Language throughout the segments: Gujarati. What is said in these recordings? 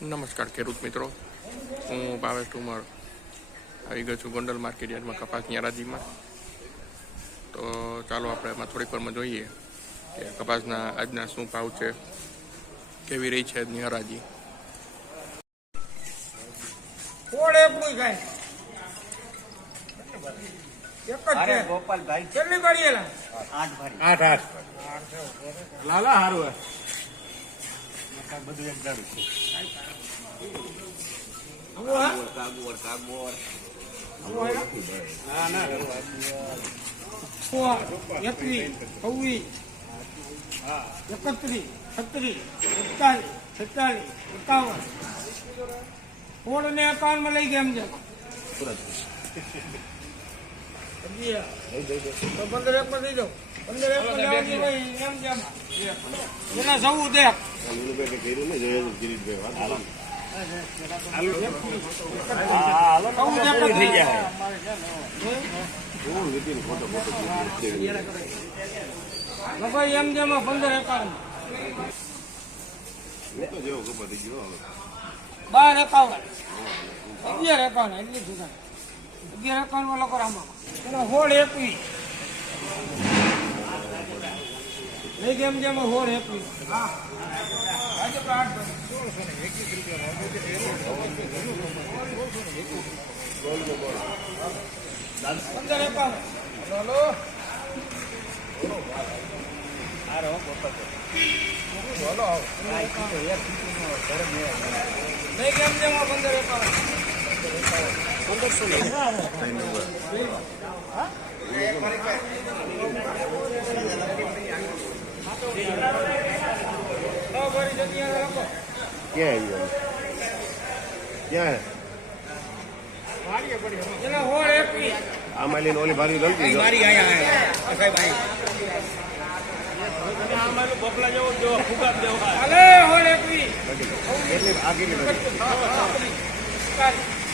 નમસ્કાર ખેડૂત મિત્રો. હું ભાવેશ ઠુમર આવી ગયો છું ગોંડલ માર્કેટ યાર્ડમાં કપાસની હરાજીમાં. તો ચાલો આપણે એમાં થોડીક વારમાં જોઈએ કે કપાસના આજના શું ભાવ છે કેવી રહી છે આજની હરાજી. ગોપાલભાઈ. કેટલી આઠ ભરી. આઠ આઠ. લાલા હારું બધું એક કાગોળ આવું હા ના ના સોળ, એકવીસ છવ્વીસ એકત્રીસ છત્રીસ એકતાલીસ છેતાલીસ એકાવન. સોળ ને એકાવનમાં લઈ ગયા એમ છે પંદર એક માં દઈ દો પંદર એક માં એમ આમાં. એના થઈ જાય લભાઈ એમ જેમાં પંદર એકાવન. બાર એકાવન અગિયાર એકાવન એટલી સુધા અગિયાર એકાવન લોકો રામા હોળ એકવીસ લઈ ગયા એમ જેમાં હોળ એકવીસ હા. આજે તો આઠ ભરી. પંદર એકાવન. લઈ ગયા એમ જેમાં પંદર એકાવન. તો ભરી જગ્યા રાખો ક્યાં ક્યાં એના હોળ એકવીસ આ માલી ઓલી ભારી ગમતી જો મારી આયા સાહેબ આઈ હાલે હોળ એકવીસ કેટલી આ કેટલી બધી હોળ ગાંઠ મળી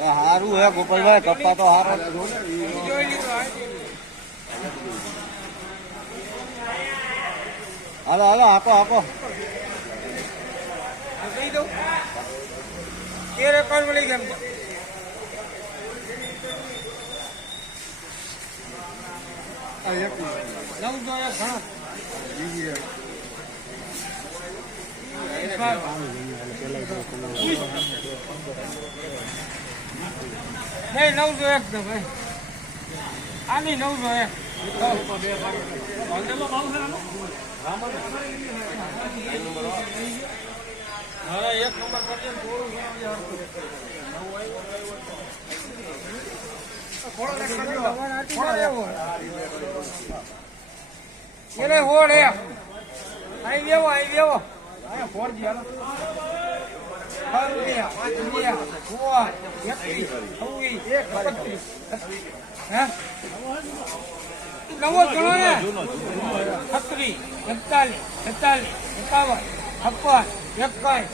હારું હે ગોપાલભાઈ કપ્પા તો હારો. આ. હાલો હાલો આપો આપો. આ તેર એકાવન મળી ગયા એમ. નવસો એક ઘણા નહીં નવસો એક છે ભાઈ. આની નવસો એક. એક નંબર કરજે થોડું એને હોડ એ આવી દેવો આવી દેવો ફોર જી હાલો હલ્દિયા, પાંચમિયા, ગોળ, એકવીસ, છવ્વીસ, એકત્રીસ. હે? નવો જણો ને છત્રીસ એકતાલીસ છેતાલીસ એકાવન છપ્પન એકાવન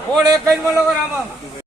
સોળ એકાવનમાં લોકો રામા